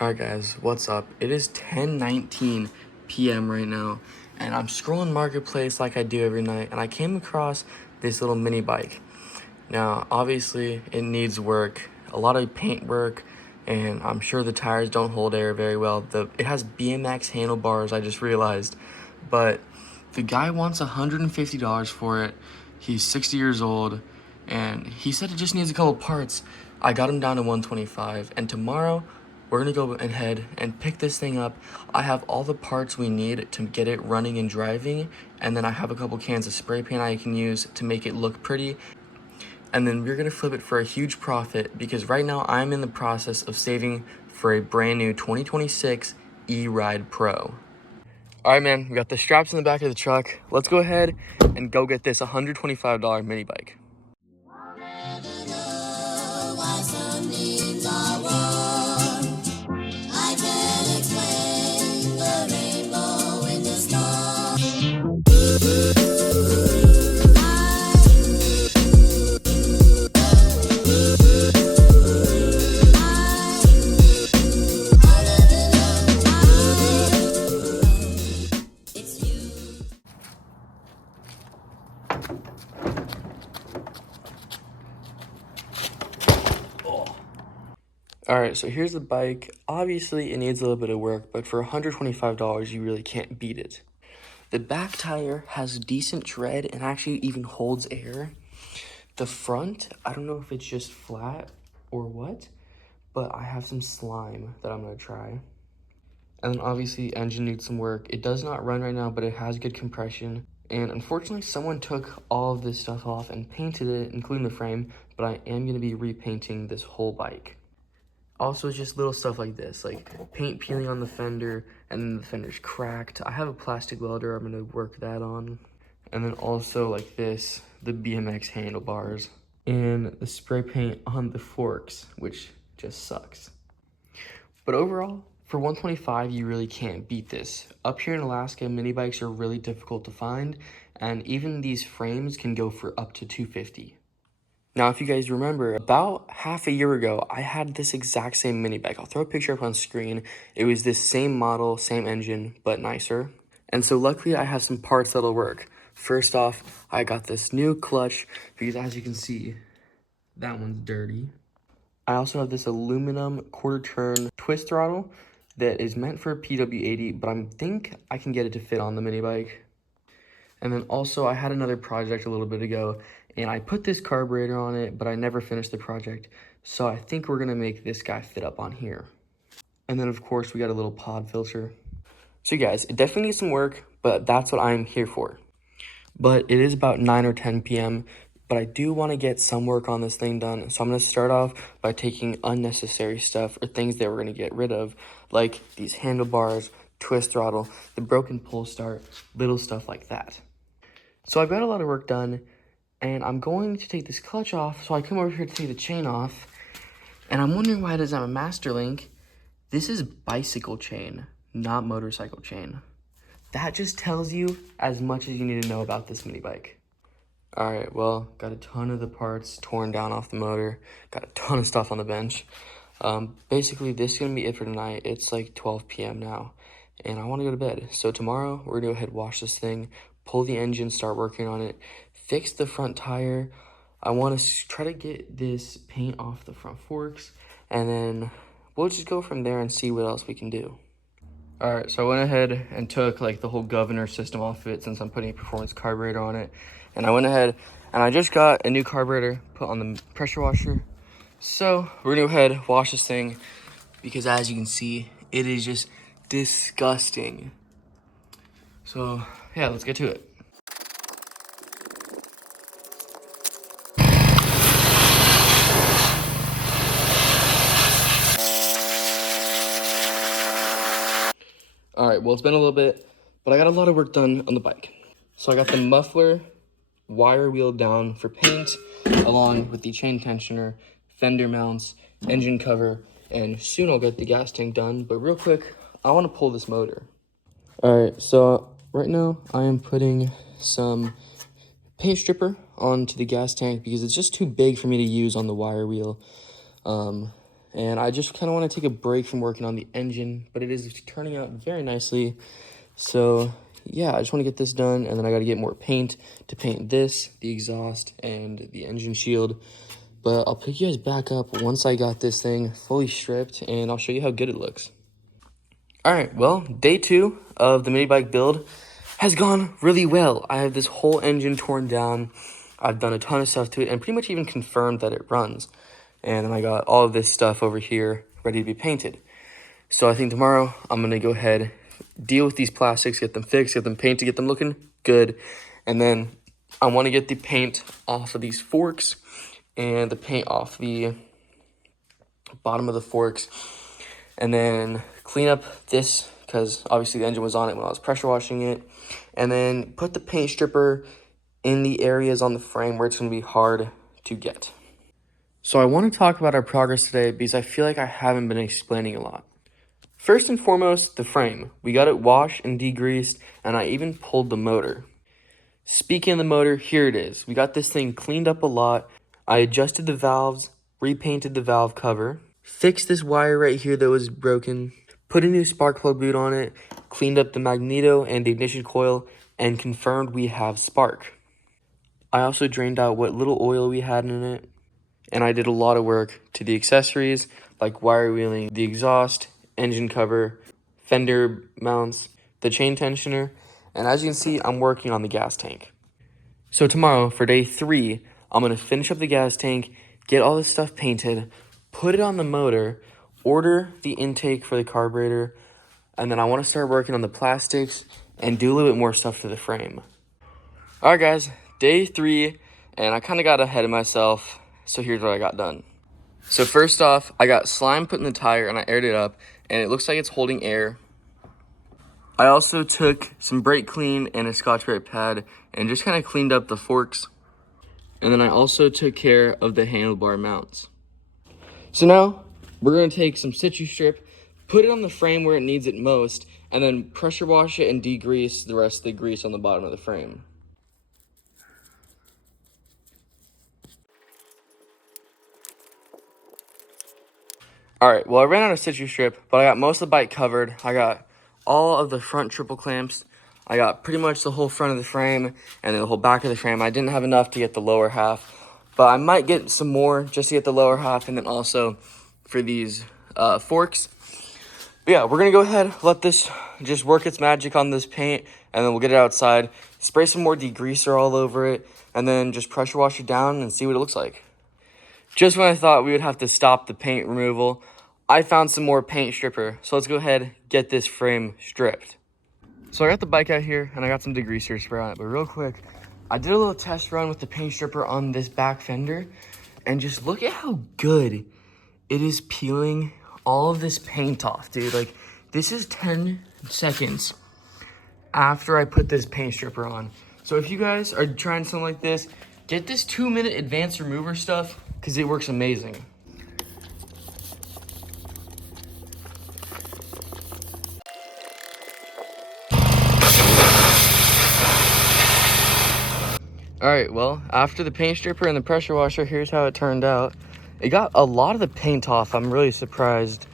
Alright guys, what's up? It is 10:19 p.m. right now, and I'm scrolling Marketplace like I do every night, and I came across this little mini bike. Now, obviously, it needs work, a lot of paint work, and I'm sure the tires don't hold air very well. It has BMX handlebars, I just realized, but the guy wants $150 for it. He's 60 years old, and he said it just needs a couple parts. I got him down to 125, and tomorrow we're gonna go ahead and pick this thing up. I have all the parts we need to get it running and driving, and then I have a couple cans of spray paint I can use to make it look pretty. And then we're gonna flip it for a huge profit because right now I'm in the process of saving for a brand new 2026 E-Ride Pro. All right, man, we got the straps in the back of the truck. Let's go ahead and go get this $125 mini bike. All right, so here's the bike. Obviously, it needs a little bit of work, but for $125, you really can't beat it. The back tire has decent tread and actually even holds air. The front, I don't know if it's just flat or what, but I have some slime that I'm gonna try. And then obviously, engine needs some work. It does not run right now, but it has good compression. And unfortunately, someone took all of this stuff off and painted it, including the frame, but I am gonna be repainting this whole bike. Also, just little stuff like this, like paint peeling on the fender, and then the fender's cracked. I have a plastic welder, I'm gonna work that on. And then also like this, the BMX handlebars, and the spray paint on the forks, which just sucks. But overall, for $125, you really can't beat this. Up here in Alaska, mini bikes are really difficult to find, and even these frames can go for up to $250. Now, if you guys remember, about half a year ago, I had this exact same mini bike. I'll throw a picture up on screen. It was this same model, same engine, but nicer. And so luckily, I have some parts that'll work. First off, I got this new clutch because as you can see, that one's dirty. I also have this aluminum quarter turn twist throttle that is meant for a PW80, but I think I can get it to fit on the mini bike. And then also I had another project a little bit ago and I put this carburetor on it, but I never finished the project. So I think we're gonna make this guy fit up on here. And then of course we got a little pod filter. So you guys, it definitely needs some work, but that's what I'm here for. But it is about 9 or 10 p.m., but I do want to get some work on this thing done. So I'm going to start off by taking unnecessary stuff or things that we're going to get rid of, like these handlebars, twist throttle, the broken pull start, little stuff like that. So I've got a lot of work done, and I'm going to take this clutch off, so I come over here to take the chain off, and I'm wondering why it doesn't have a master link. This is bicycle chain, not motorcycle chain. That just tells you as much as you need to know about this mini bike. All right, well, got a ton of the parts torn down off the motor, got a ton of stuff on the bench. Basically, this is gonna be it for tonight. It's like 12 p.m. now, and I wanna go to bed. So tomorrow, we're gonna go ahead, wash this thing, pull the engine, start working on it, fix the front tire. I wanna try to get this paint off the front forks, and then we'll just go from there and see what else we can do. All right, so I went ahead and took like the whole governor system off it since I'm putting a performance carburetor on it. And I went ahead and I just got a new carburetor put on the pressure washer. So we're gonna go ahead, wash this thing, because as you can see, it is just disgusting. So yeah, let's get to it. All right, well, it's been a little bit, but I got a lot of work done on the bike. So I got the muffler wire wheel down for paint, along with the chain tensioner, fender mounts, engine cover, and soon I'll get the gas tank done. But real quick, I want to pull this motor. All right, so right now I am putting some paint stripper onto the gas tank because it's just too big for me to use on the wire wheel. and I just kind of want to take a break from working on the engine, but it is turning out very nicely. So yeah, I just want to get this done, and then I got to get more paint to paint this, the exhaust, and the engine shield. But I'll pick you guys back up once I got this thing fully stripped, and I'll show you how good it looks. All right, well, day 2 of the mini bike build has gone really well. I have this whole engine torn down. I've done a ton of stuff to it and pretty much even confirmed that it runs. And then I got all of this stuff over here ready to be painted. So I think tomorrow I'm going to go ahead, deal with these plastics, get them fixed, get them painted, get them looking good. And then I want to get the paint off of these forks and the paint off the bottom of the forks. And then clean up this, because obviously the engine was on it when I was pressure washing it. And then put the paint stripper in the areas on the frame where it's going to be hard to get. So I want to talk about our progress today because I feel like I haven't been explaining a lot. First and foremost, the frame. We got it washed and degreased, and I even pulled the motor. Speaking of the motor, here it is. We got this thing cleaned up a lot. I adjusted the valves, repainted the valve cover, fixed this wire right here that was broken, put a new spark plug boot on it, cleaned up the magneto and the ignition coil, and confirmed we have spark. I also drained out what little oil we had in it, and I did a lot of work to the accessories like wire wheeling, the exhaust, engine cover, fender mounts, the chain tensioner, and as you can see, I'm working on the gas tank. So tomorrow, for day 3, I'm going to finish up the gas tank, get all this stuff painted, put it on the motor, order the intake for the carburetor, and then I want to start working on the plastics and do a little bit more stuff to the frame. All right, guys, day 3, and I kind of got ahead of myself, so here's what I got done. So first off, I got slime put in the tire, and I aired it up, and it looks like it's holding air. I also took some brake clean and a Scotch-Brite pad and just kind of cleaned up the forks. And then I also took care of the handlebar mounts. So now we're going to take some Situ Strip, put it on the frame where it needs it most, and then pressure wash it and degrease the rest of the grease on the bottom of the frame. All right, well, I ran out of Situ Strip, but I got most of the bike covered. I got all of the front triple clamps. I got pretty much the whole front of the frame and then the whole back of the frame. I didn't have enough to get the lower half, but I might get some more just to get the lower half and then also for these forks. But yeah, we're going to go ahead, let this just work its magic on this paint, and then we'll get it outside, spray some more degreaser all over it, and then just pressure wash it down and see what it looks like. Just when I thought we would have to stop the paint removal, I found some more paint stripper. So let's go ahead, get this frame stripped. So I got the bike out here and I got some degreaser spray on it, but real quick, I did a little test run with the paint stripper on this back fender, and just look at how good it is peeling all of this paint off, dude. Like, this is 10 seconds after I put this paint stripper on. So if you guys are trying something like this, get this 2-minute advanced remover stuff because it works amazing. All right, well, after the paint stripper and the pressure washer, here's how it turned out. It got a lot of the paint off. I'm really surprised,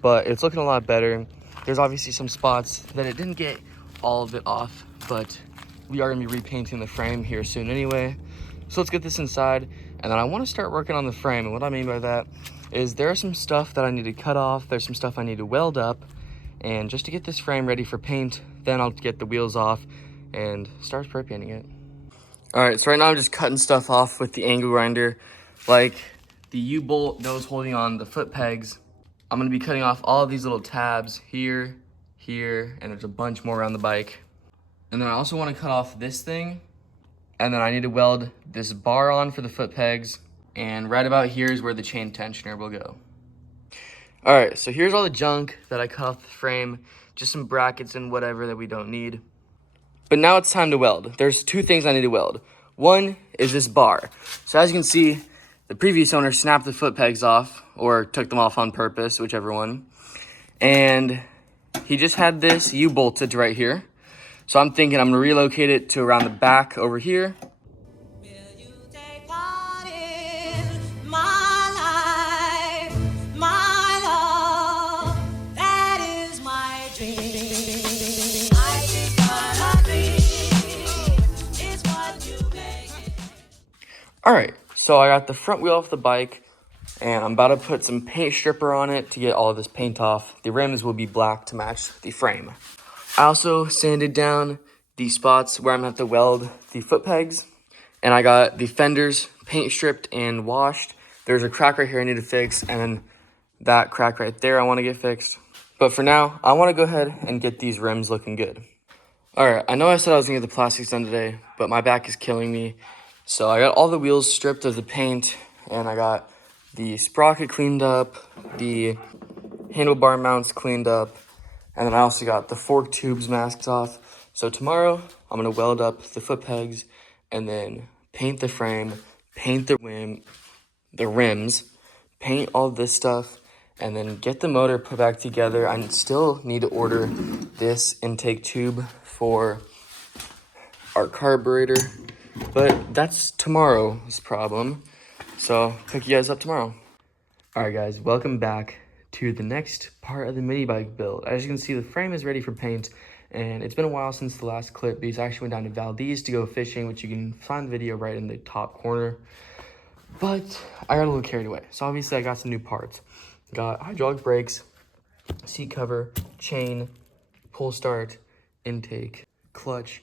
but it's looking a lot better. There's obviously some spots that it didn't get all of it off, but we are gonna be repainting the frame here soon anyway. So let's get this inside, and then I wanna start working on the frame. And what I mean by that is there's some stuff that I need to cut off. There's some stuff I need to weld up, and just to get this frame ready for paint, then I'll get the wheels off and start spray painting it. All right, so right now I'm just cutting stuff off with the angle grinder, like the U-bolt that was holding on the foot pegs. I'm gonna be cutting off all of these little tabs here, here, and there's a bunch more around the bike. And then I also wanna cut off this thing, and then I need to weld this bar on for the foot pegs, and right about here is where the chain tensioner will go. All right, so here's all the junk that I cut off the frame, just some brackets and whatever that we don't need. But now it's time to weld. There's 2 things I need to weld. One is this bar. So as you can see, the previous owner snapped the foot pegs off, or took them off on purpose, whichever one. And he just had this U-bolted right here. So I'm thinking I'm gonna relocate it to around the back over here. Will you take part in my life, my All right, so I got the front wheel off the bike, and I'm about to put some paint stripper on it to get all of this paint off. The rims will be black to match the frame. I also sanded down the spots where I'm going to have to weld the foot pegs, and I got the fenders paint stripped and washed. There's a crack right here I need to fix, and then that crack right there I want to get fixed. But for now, I want to go ahead and get these rims looking good. All right, I know I said I was going to get the plastics done today, but my back is killing me. So I got all the wheels stripped of the paint, and I got the sprocket cleaned up, the handlebar mounts cleaned up, and then I also got the fork tubes masked off. So tomorrow, I'm going to weld up the foot pegs, and then paint the frame, paint the rims, paint all this stuff, and then get the motor put back together. I still need to order this intake tube for our carburetor, but that's tomorrow's problem. So pick you guys up tomorrow. All right, guys, welcome back to the next part of the mini bike build. As you can see, the frame is ready for paint, and it's been a while since the last clip because I actually went down to Valdez to go fishing, which you can find the video right in the top corner. But I got a little carried away. So obviously I got some new parts. Got hydraulic brakes, seat cover, chain, pull start, intake, clutch,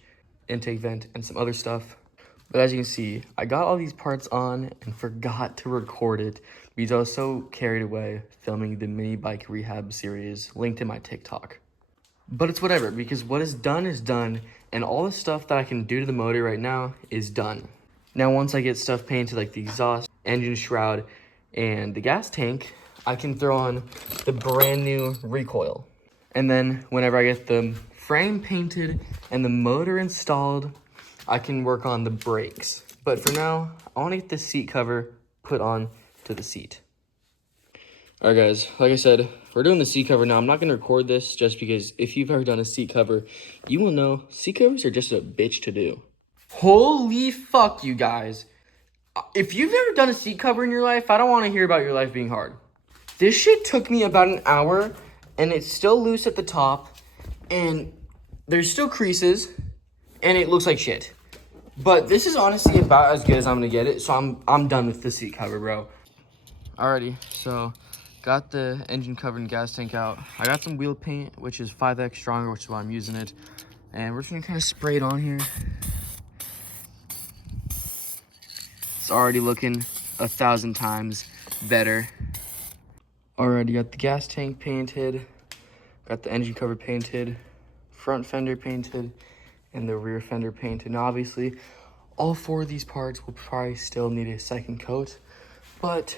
intake vent, and some other stuff. But as you can see, I got all these parts on and forgot to record it because I was so carried away filming the mini bike rehab series linked in my TikTok. But it's whatever, because what is done, and all the stuff that I can do to the motor right now is done. Now, once I get stuff painted like the exhaust, engine shroud, and the gas tank, I can throw on the brand new recoil. And then whenever I get the frame painted and the motor installed, I can work on the brakes. But for now, I want to get the seat cover put on to the seat. All right, guys, like I said, we're doing the seat cover now. I'm not going to record this just because if you've ever done a seat cover, you will know seat covers are just a bitch to do. Holy fuck, you guys. If you've ever done a seat cover in your life, I don't want to hear about your life being hard. This shit took me about an hour, and it's still loose at the top, and there's still creases, and it looks like shit. But this is honestly about as good as I'm gonna get it, so I'm done with the seat cover, bro. Alrighty, so got the engine cover and gas tank out. I got some wheel paint, which is 5X stronger, which is why I'm using it. And we're just gonna kind of spray it on here. It's already looking 1,000 times better. Already got the gas tank painted, got the engine cover painted, front fender painted, and the rear fender painted. Now obviously, all 4 of these parts will probably still need a second coat, but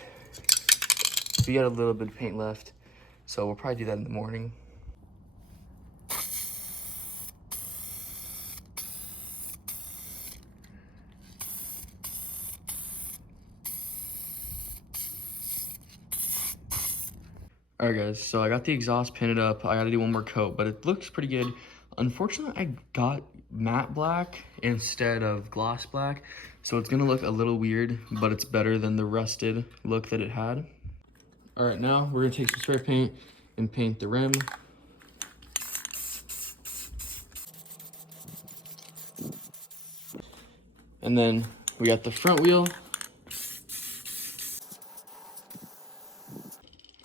we got a little bit of paint left, so we'll probably do that in the morning. All right, guys, so I got the exhaust painted up. I gotta do one more coat, but it looks pretty good. Unfortunately, I got matte black instead of gloss black, so it's gonna look a little weird, but it's better than the rusted look that it had. All right, now we're gonna take some spray paint and paint the rim. And then we got the front wheel.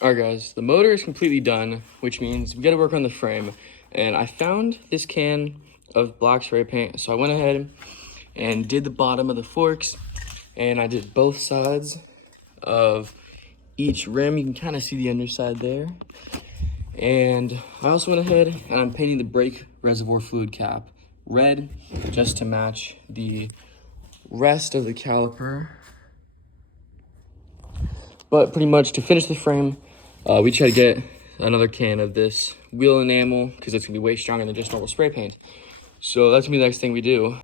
All right, guys, the motor is completely done, which means we got to work on the frame. And I found this can of black spray paint, so I went ahead and did the bottom of the forks, and I did both sides of each rim. You can kind of see the underside there. And I also went ahead and I'm painting the brake reservoir fluid cap red just to match the rest of the caliper. But pretty much to finish the frame, we try to get another can of this wheel enamel because it's gonna be way stronger than just normal spray paint. So that's gonna be the next thing we do.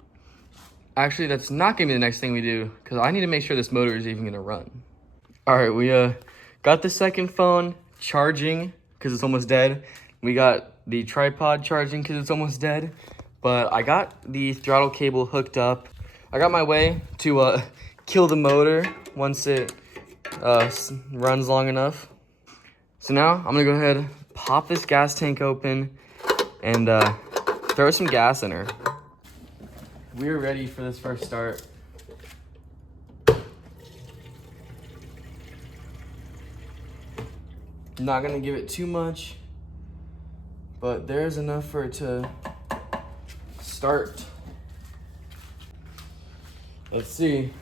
Actually, that's not gonna be the next thing we do because I need to make sure this motor is even gonna run. All right, we got the second phone charging because it's almost dead. We got the tripod charging because it's almost dead. But I got the throttle cable hooked up. I got my way to kill the motor once it runs long enough. So now I'm gonna go ahead, pop this gas tank open, and throw some gas in her. We're ready for this first start. Not gonna give it too much, but there's enough for it to start. Let's see.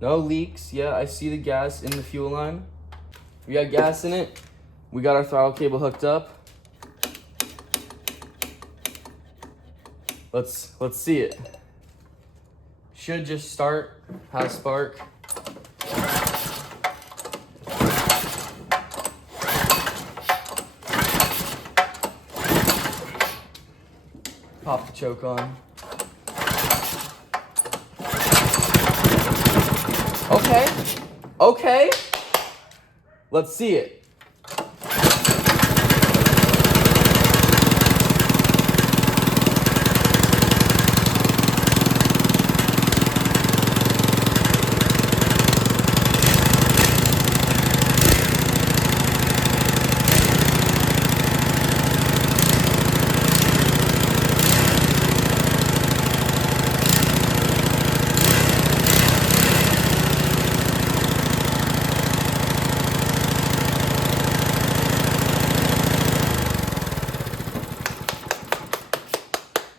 No leaks. Yeah, I see the gas in the fuel line. We got gas in it. We got our throttle cable hooked up. Let's see it. Should just start, have spark. Pop the choke on. Okay. Let's see it.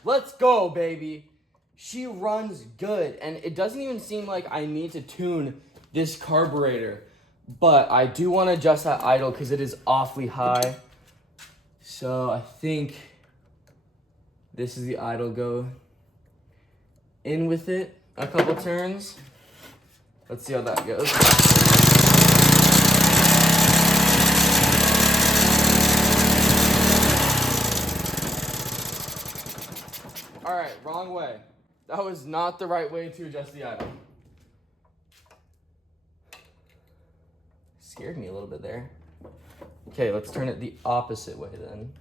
Let's go, baby. She runs good, and it doesn't even seem like I need to tune this carburetor, but I do want to adjust that idle because it is awfully high. So I think this is the idle. Go in with it a couple turns. Let's see how that goes. All right, wrong way. That was not the right way to adjust the idle. Scared me a little bit there. Okay, let's turn it the opposite way then.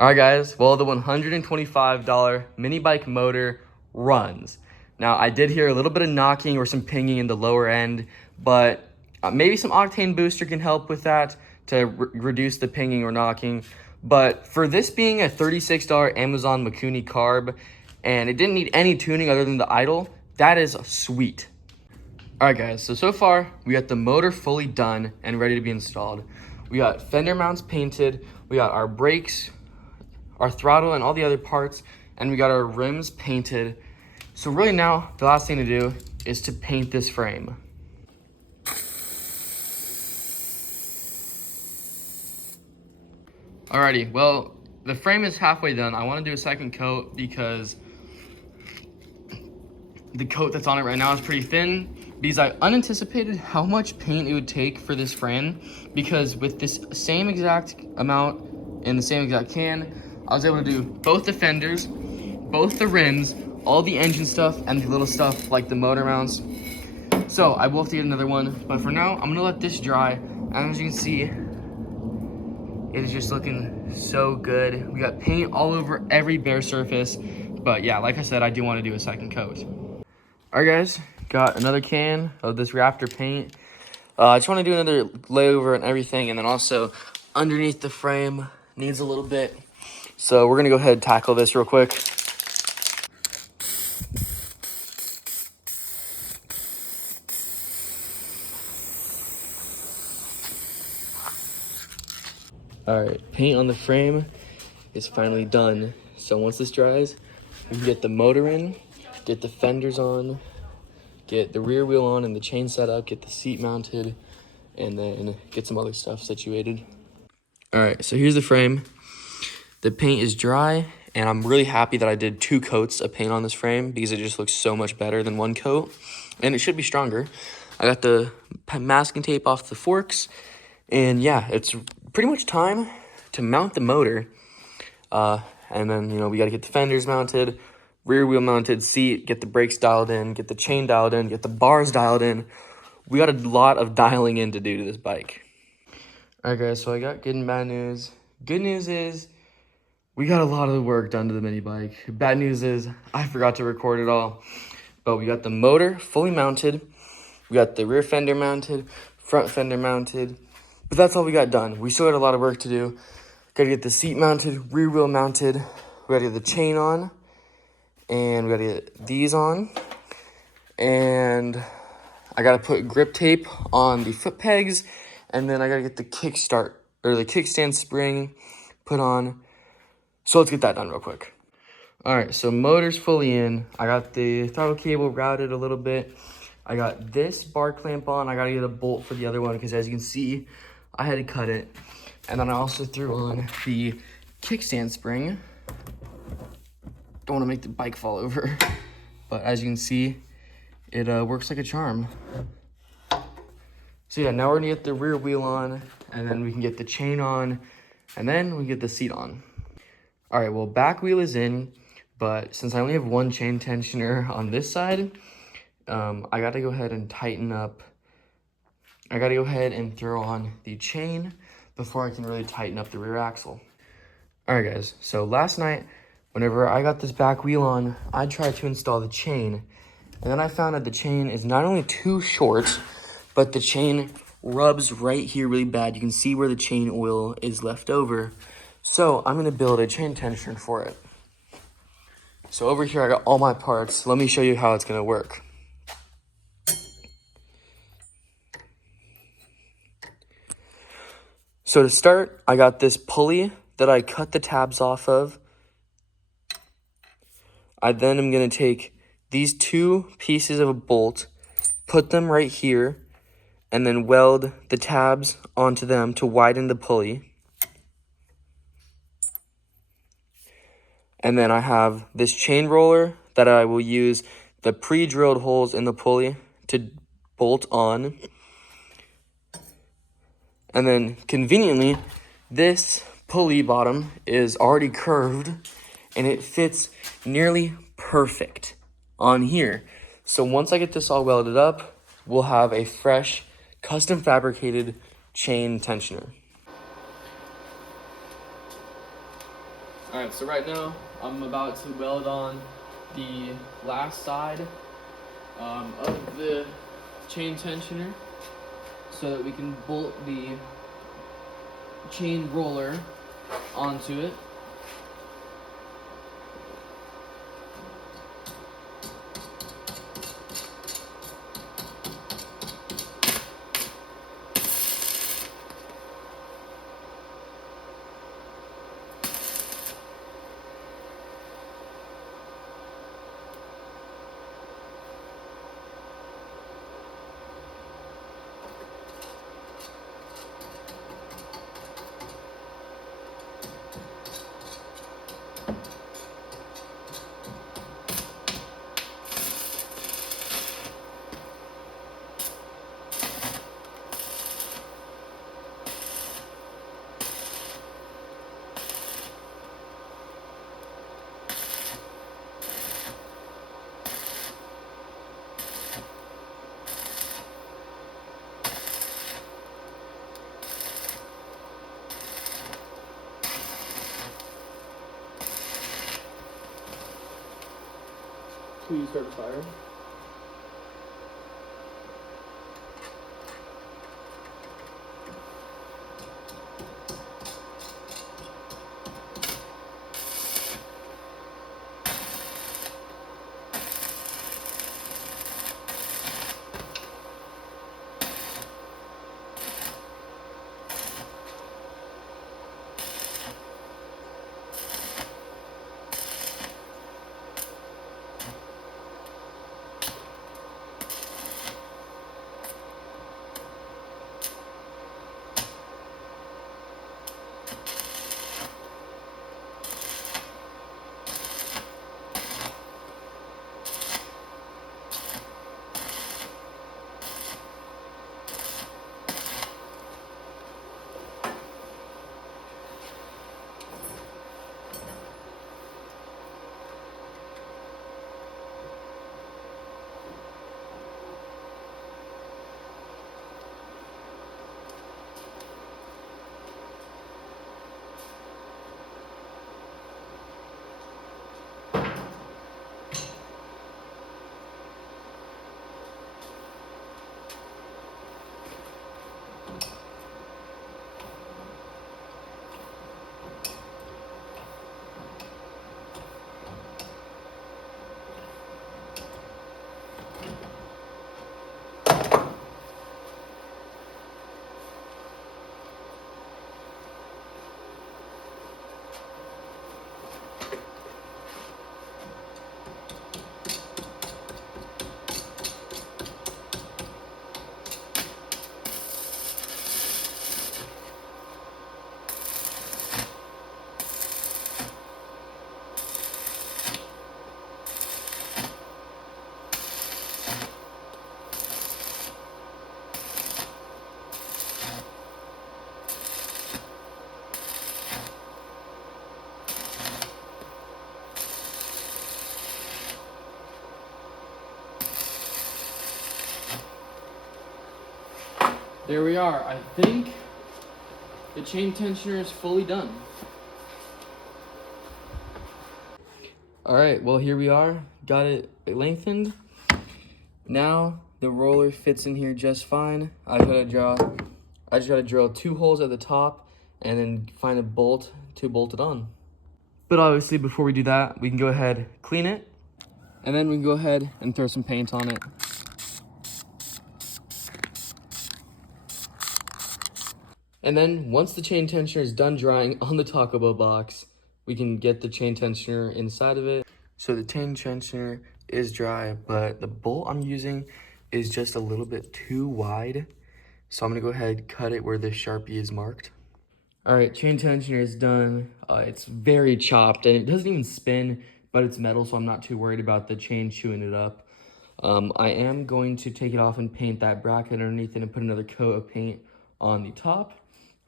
All right, guys, well, the $125 mini bike motor runs. Now, I did hear a little bit of knocking or some pinging in the lower end, but maybe some octane booster can help with that to reduce the pinging or knocking. But for this being a $36 Amazon Mikuni carb, and it didn't need any tuning other than the idle, that is sweet. All right, guys, so far, we got the motor fully done and ready to be installed. We got fender mounts painted, we got our brakes, our throttle and all the other parts, and we got our rims painted. So really now, the last thing to do is to paint this frame. Alrighty, well, the frame is halfway done. I want to do a second coat because the coat that's on it right now is pretty thin, because I unanticipated how much paint it would take for this frame, because with this same exact amount in the same exact can, I was able to do both the fenders, both the rims, all the engine stuff, and the little stuff like the motor mounts. So I will have to get another one, but for now, I'm gonna let this dry. And as you can see, it is just looking so good. We got paint all over every bare surface, but yeah, like I said, I do want to do a second coat. All right, guys, got another can of this Raptor paint. I just want to do another layover and everything, and then also underneath the frame needs a little bit. So we're gonna go ahead and tackle this real quick. All right, paint on the frame is finally done. So once this dries, we can get the motor in, get the fenders on, get the rear wheel on and the chain set up, get the seat mounted, and then get some other stuff situated. All right, so here's the frame. The paint is dry, and I'm really happy that I did 2 coats of paint on this frame because it just looks so much better than 1 coat, and it should be stronger. I got the masking tape off the forks, and yeah, it's pretty much time to mount the motor. And then, you know, we got to get the fenders mounted, rear wheel mounted, seat, get the brakes dialed in, get the chain dialed in, get the bars dialed in. We got a lot of dialing in to do to this bike. All right, guys, so I got good and bad news. Good news is we got a lot of the work done to the mini bike. Bad news is I forgot to record it all. But we got the motor fully mounted. We got the rear fender mounted, front fender mounted. But that's all we got done. We still got a lot of work to do. Gotta get the seat mounted, rear wheel mounted. We gotta get the chain on. And we gotta get these on. And I gotta put grip tape on the foot pegs. And then I gotta get the kickstand spring put on. So let's get that done real quick. All right, so motor's fully in. I got the throttle cable routed a little bit. I got this bar clamp on. I gotta get a bolt for the other one because as you can see, I had to cut it. And then I also threw on the kickstand spring. Don't wanna make the bike fall over. But as you can see, it works like a charm. So yeah, now we're gonna get the rear wheel on, and then we can get the chain on, and then we get the seat on. All right, well, back wheel is in, but since I only have one chain tensioner on this side, I gotta go ahead and tighten up. I gotta go ahead and throw on the chain before I can really tighten up the rear axle. All right, guys, so last night, whenever I got this back wheel on, I tried to install the chain, and then I found that the chain is not only too short, but the chain rubs right here really bad. You can see where the chain oil is left over. So I'm gonna build a chain tensioner for it. So over here, I got all my parts. Let me show you how it's gonna work. So to start, I got this pulley that I cut the tabs off of. I then am gonna take these two pieces of a bolt, put them right here, and then weld the tabs onto them to widen the pulley. And then I have this chain roller that I will use the pre-drilled holes in the pulley to bolt on. And then conveniently, this pulley bottom is already curved and it fits nearly perfect on here. So once I get this all welded up, we'll have a fresh, custom fabricated chain tensioner. All right, so right now I'm about to weld on the last side of the chain tensioner so that we can bolt the chain roller onto it. Please start the fire. There we are. I think the chain tensioner is fully done. All right, well, here we are. Got it lengthened. Now the roller fits in here just fine. I just gotta drill 2 holes at the top and then find a bolt to bolt it on. But obviously before we do that, we can go ahead, clean it, and then we can go ahead and throw some paint on it. And then once the chain tensioner is done drying on the Taco Bell box, we can get the chain tensioner inside of it. So the chain tensioner is dry, but the bolt I'm using is just a little bit too wide. So I'm gonna go ahead and cut it where the Sharpie is marked. All right, chain tensioner is done. It's very chopped and it doesn't even spin, but it's metal, so I'm not too worried about the chain chewing it up. I am going to take it off and paint that bracket underneath it and put another coat of paint on the top.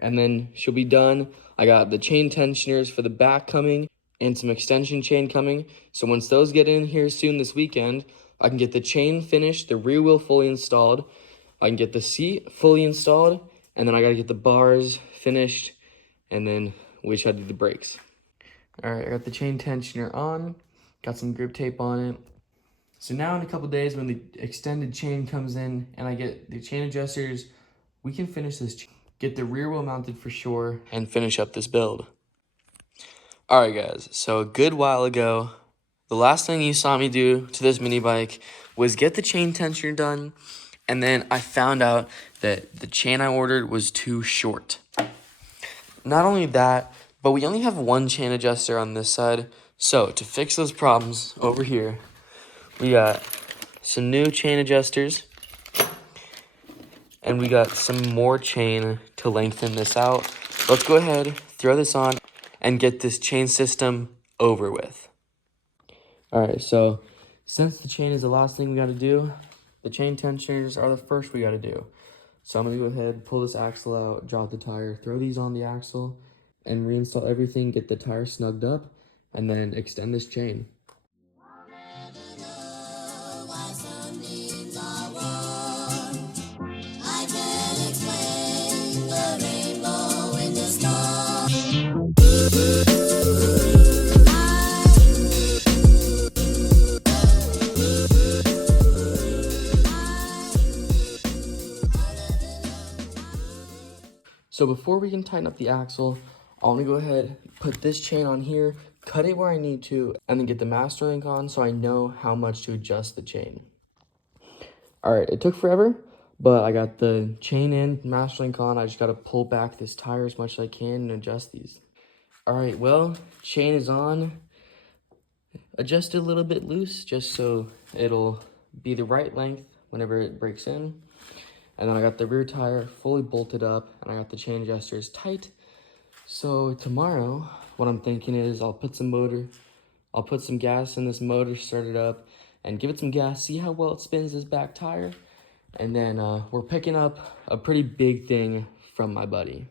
And then she'll be done. I got the chain tensioners for the back coming and some extension chain coming. So once those get in here soon this weekend, I can get the chain finished, the rear wheel fully installed, I can get the seat fully installed, and then I gotta get the bars finished, and then we should do the brakes. All right, I got the chain tensioner on, got some grip tape on it. So now in a couple days when the extended chain comes in and I get the chain adjusters, we can finish this, get the rear wheel mounted for sure, and finish up this build. All right, guys, so a good while ago, the last thing you saw me do to this mini bike was get the chain tensioner done, and then I found out that the chain I ordered was too short. Not only that, but we only have 1 chain adjuster on this side, so to fix those problems over here, we got some new chain adjusters, and we got some more chain to lengthen this out. Let's go ahead, throw this on, and get this chain system over with. All right, so since the chain is the last thing we gotta do, the chain tensioners are the first we gotta do. So I'm gonna go ahead, pull this axle out, drop the tire, throw these on the axle, and reinstall everything, get the tire snugged up, and then extend this chain. So before we can tighten up the axle, I want to go ahead, put this chain on here, cut it where I need to, and then get the master link on so I know how much to adjust the chain. All right, it took forever, but I got the chain in, master link on. I just got to pull back this tire as much as I can and adjust these. All right, well, chain is on. Adjust it a little bit loose just so it'll be the right length whenever it breaks in. And then I got the rear tire fully bolted up, and I got the chain adjusters tight. So tomorrow, what I'm thinking is I'll put some gas in this motor, start it up, and give it some gas, see how well it spins this back tire. And then we're picking up a pretty big thing from my buddy.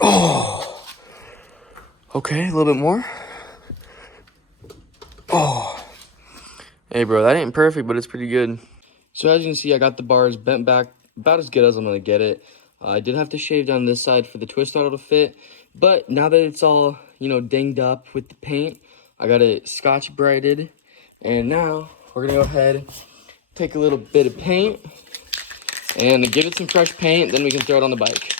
Oh, okay, a little bit more. Oh, hey bro, that ain't perfect, but it's pretty good. So as you can see, I got the bars bent back about as good as I'm gonna get it. I did have to shave down this side for the twist throttle to fit, but now that it's all, you know, dinged up with the paint, I got it Scotch Brighted, and now we're gonna go ahead, take a little bit of paint, and give it some fresh paint, then we can throw it on the bike.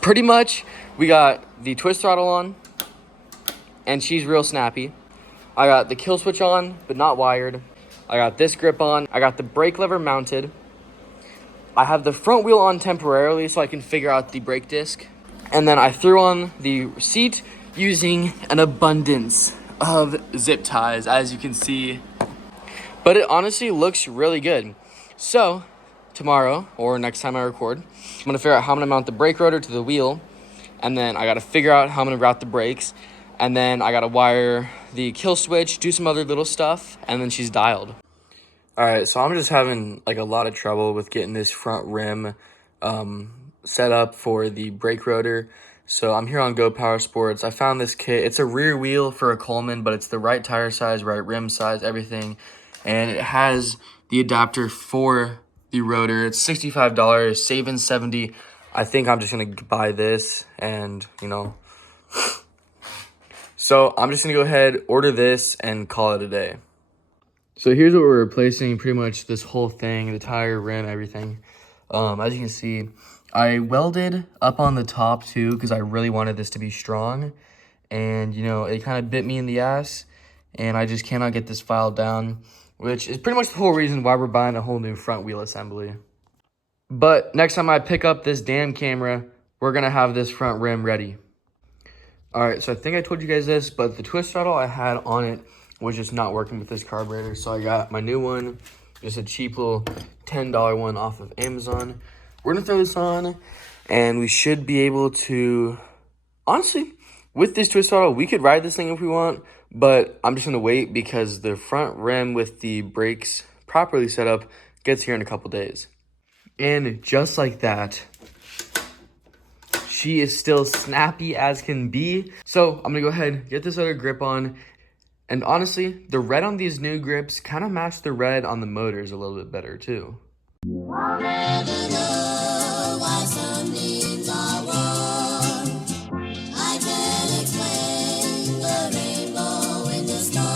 Pretty much, we got the twist throttle on, and she's real snappy. I got the kill switch on, but not wired. I got this grip on. I got the brake lever mounted. I have the front wheel on temporarily so I can figure out the brake disc. And then I threw on the seat using an abundance of zip ties, as you can see. But it honestly looks really good. So tomorrow, or next time I record, I'm gonna figure out how I'm gonna mount the brake rotor to the wheel, and then I gotta figure out how I'm gonna route the brakes, and then I gotta wire the kill switch, do some other little stuff, and then she's dialed. All right, so I'm just having like a lot of trouble with getting this front rim set up for the brake rotor. So I'm here on Go Power Sports. I found this kit. It's a rear wheel for a Coleman, but it's the right tire size, right rim size, everything. And it has the adapter for the rotor. It's $65, saving $70. I think I'm just gonna buy this and, so I'm just gonna go ahead, order this, and call it a day. So here's what we're replacing, pretty much this whole thing, the tire, rim, everything. As you can see, I welded up on the top too because I really wanted this to be strong. And, it kind of bit me in the ass. And I just cannot get this file down, which is pretty much the whole reason why we're buying a whole new front wheel assembly. But next time I pick up this damn camera, we're going to have this front rim ready. All right, so I think I told you guys this, but the twist throttle I had on it was just not working with this carburetor. So I got my new one, just a cheap little $10 one off of Amazon. We're gonna throw this on and we should be able to, honestly, with this twist throttle, we could ride this thing if we want, but I'm just gonna wait because the front rim with the brakes properly set up gets here in a couple days. And just like that, she is still snappy as can be. So I'm gonna go ahead and get this other grip on. And honestly, the red on these new grips kind of match the red on the motors a little bit better too. I'll never know why some needs are warm. I can't explain the rainbow in the storm.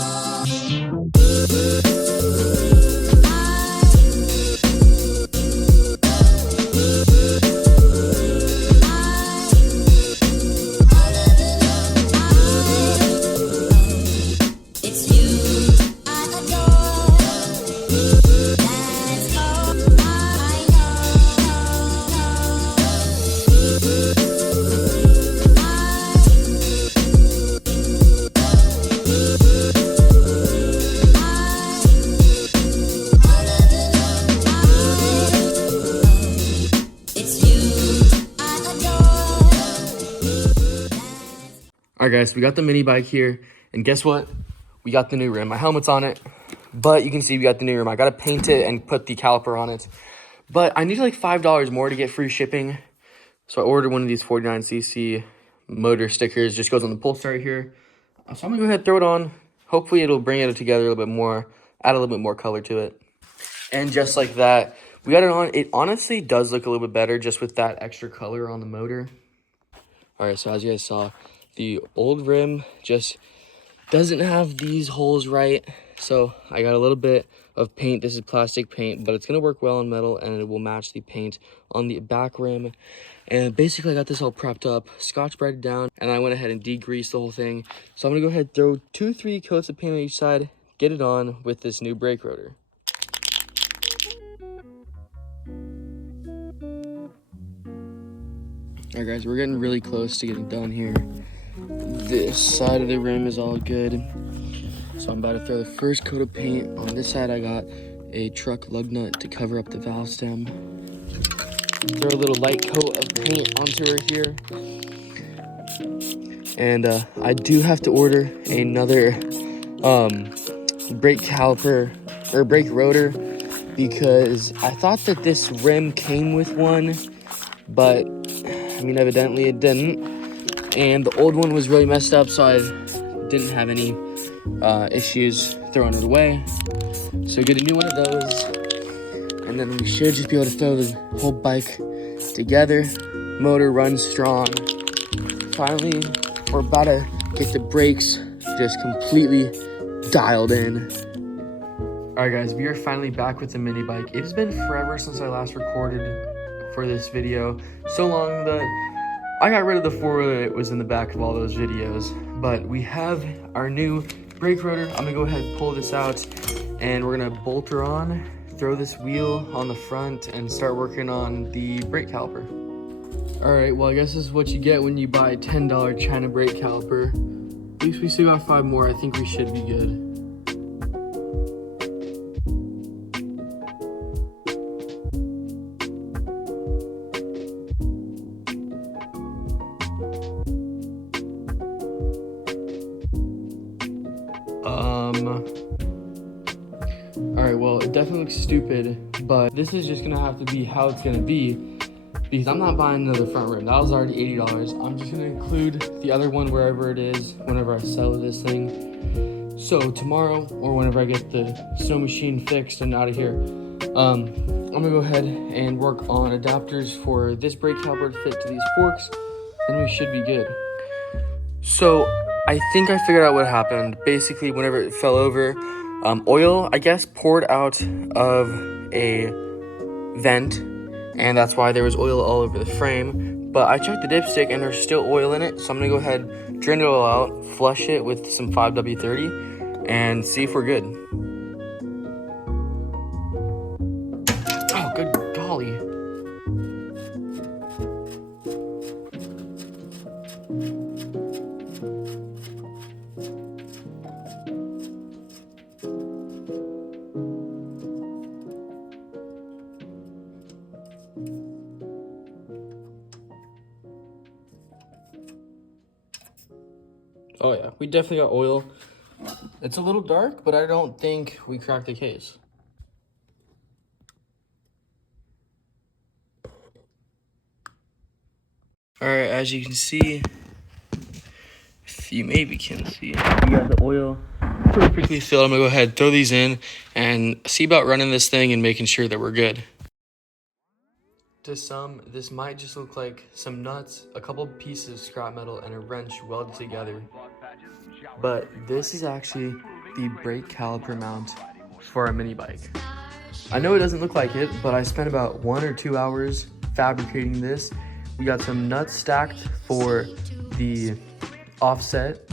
All right, guys, we got the mini bike here, and guess what? We got the new rim. My helmet's on it, but you can see we got the new rim. I got to paint it and put the caliper on it, but I need like $5 more to get free shipping, so I ordered one of these 49cc motor stickers. Just goes on the pulse right here. So I'm going to go ahead and throw it on. Hopefully, it'll bring it together a little bit more, add a little bit more color to it. And just like that, we got it on. It honestly does look a little bit better just with that extra color on the motor. All right, so as you guys saw, the old rim just doesn't have these holes right. So I got a little bit of paint. This is plastic paint, but it's going to work well on metal and it will match the paint on the back rim. And basically I got this all prepped up, Scotch-Brite down, and I went ahead and degreased the whole thing. So I'm going to go ahead and throw 2-3 coats of paint on each side, get it on with this new brake rotor. All right, guys, we're getting really close to getting done here. This side of the rim is all good. So I'm about to throw the first coat of paint. On this side, I got a truck lug nut to cover up the valve stem. Throw a little light coat of paint onto her here. And I do have to order another brake caliper or brake rotor because I thought that this rim came with one, but I mean, evidently it didn't. And the old one was really messed up, so I didn't have any issues throwing it away. So get a new one of those, and then we should just be able to throw the whole bike together. Motor runs strong. Finally, we're about to get the brakes just completely dialed in. All right, guys, we are finally back with the mini bike. It's been forever since I last recorded for this video. So long that I got rid of the four-wheeler that was in the back of all those videos, but we have our new brake rotor. I'm gonna go ahead and pull this out and we're gonna bolt her on, throw this wheel on the front and start working on the brake caliper. All right, well, I guess this is what you get when you buy a $10 China brake caliper. At least we still got 5 more. I think we should be good. All right, well, it definitely looks stupid, but this is just gonna have to be how it's gonna be because I'm not buying another front rim. That was already $80. I'm just gonna include the other one wherever it is whenever I sell this thing. So tomorrow, or whenever I get the snow machine fixed and out of here, I'm gonna go ahead and work on adapters for this brake caliper to fit to these forks, and we should be good. So I think I figured out what happened. Basically, whenever it fell over, oil, I guess, poured out of a vent, and that's why there was oil all over the frame. But I checked the dipstick and there's still oil in it, so I'm gonna go ahead, drain it all out, flush it with some 5W30, and see if we're good. Oh, good golly. Oh yeah, we definitely got oil. It's a little dark, but I don't think we cracked the case. All right, as you can see, if you maybe can see, we got the oil perfectly filled. I'm gonna go ahead, throw these in, and see about running this thing and making sure that we're good. To some, this might just look like some nuts, a couple pieces of scrap metal, and a wrench welded together. But this is actually the brake caliper mount for a mini bike. I know it doesn't look like it, but I spent about 1 or 2 hours fabricating this. We got some nuts stacked for the offset.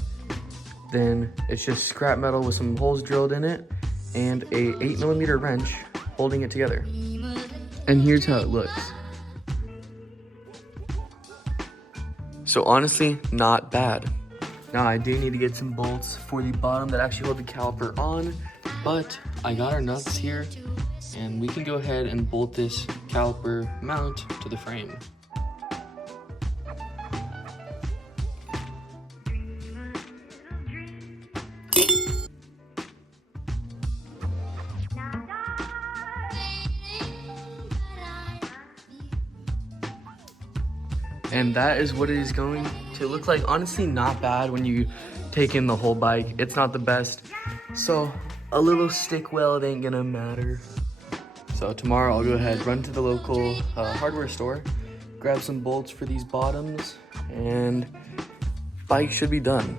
Then it's just scrap metal with some holes drilled in it and a 8mm wrench holding it together. And here's how it looks. So honestly, not bad. Now I do need to get some bolts for the bottom that actually hold the caliper on, but I got our nuts here and we can go ahead and bolt this caliper mount to the frame. And that is what it is going to look like. Honestly, not bad when you take in the whole bike. It's not the best. So a little stick weld ain't gonna matter. So tomorrow I'll go ahead, run to the local hardware store, grab some bolts for these bottoms, and bike should be done.